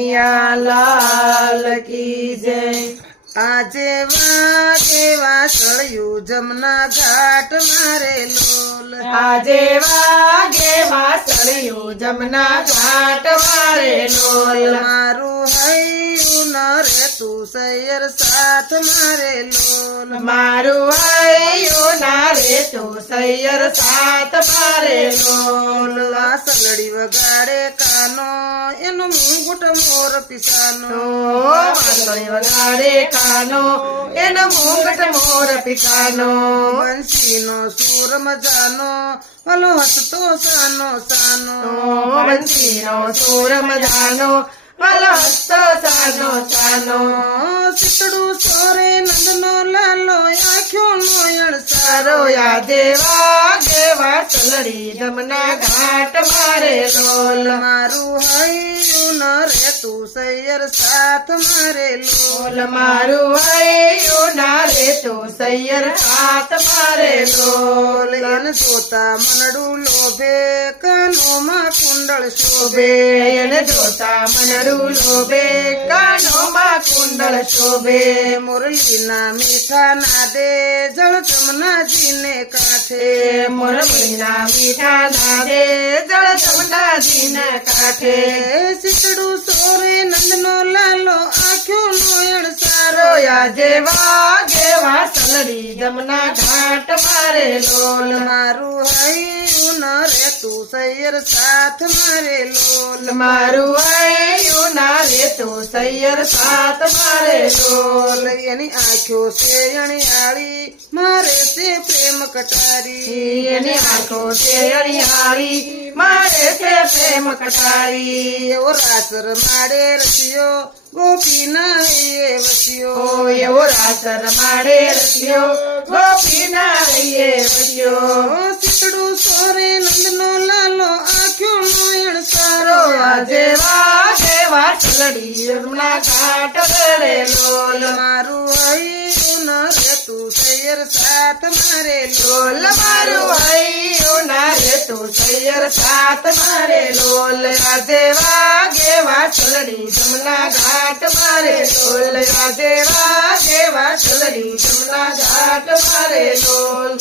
કનૈયા લાલ કી જય આજે વાગે વાસળિયું જમના ઘાટ મારે લોલ આજે વાગે વાસળિયું જમના ઘાટ મારે લોલ મારું હૈયું ન રે તું સૈયર સાથ મારે લોલ મારું આયું ના રે તું સૈયર સાત મારે લોલ વાસળડી વગાડે કાનો. એનો મુંગુટ મોર પિસાનો. વાસળી વગાડે કાનો. એનો મુંગટ મોર પિકાનો બંસીનો સૂર મજાનો. ભલો હસતો સાનો સાનો. બંસીનો સુર મજાનો. ભલો હસતો સાનો સાનો. સીતડું સોરે નંદનો અણસારો દેવા દેવા ચલડી જમના ઘાટ મારે લોલ. મારું હૈયું ન રે તું સૈયર સાથ મારે લોલ. મારું હૈયું ના રે તો સૈયર સાથ મારે લોલ. એને જોતા મનડું લોભે કાનોમાં કુંડળ શોભે શોભે એને જોતા મનરું લોભે કાનોમાં કુંડળ શોભે મુરલીના મીઠા નાદે જળ જમનાજીને કાંઠે મોરમીના મીઠા નાદે જળ જમનાજીના કાંઠે સીતડું સોરે નંદનો લાલો આંખ્યો નો અણસારો રોયા જેવા જેવા સલડી જમના ઘાટ મારે લોલ. મારું આયુ ન રે તું સૈયર સાથ મારે લોલ. મારું આયું ના રે તું સૈયર સાથ મારે લોલ. એની આંખો અણી આળી મારે તે પ્રેમ કટારી. એની આંખો અણી અણિયાળી મારે છે પ્રેમ કટારી એવો રાસર મારે રચ્યો ગોપીના હૈયે વસ્યો. ઓ એવો રાસર મારે રચ્યો ગોપી ના રહીએ વસ્યો ચીકડું સોરે નંદનો લાલો આખ્યો નોયણ સારો. આજે વાગે વાસલડી યમુના ઘાટ રે લોલ. મારું હૈયું ન તું સૈયર સાથ મારે લોલ મારું ના રે તો સૈયર સાત મારે લોલ આજે વાગે વાસલડી જમના ઘાટ મારે લોલ આજે વાગે વાસલડી જમના ઘાટ મારે લોલ.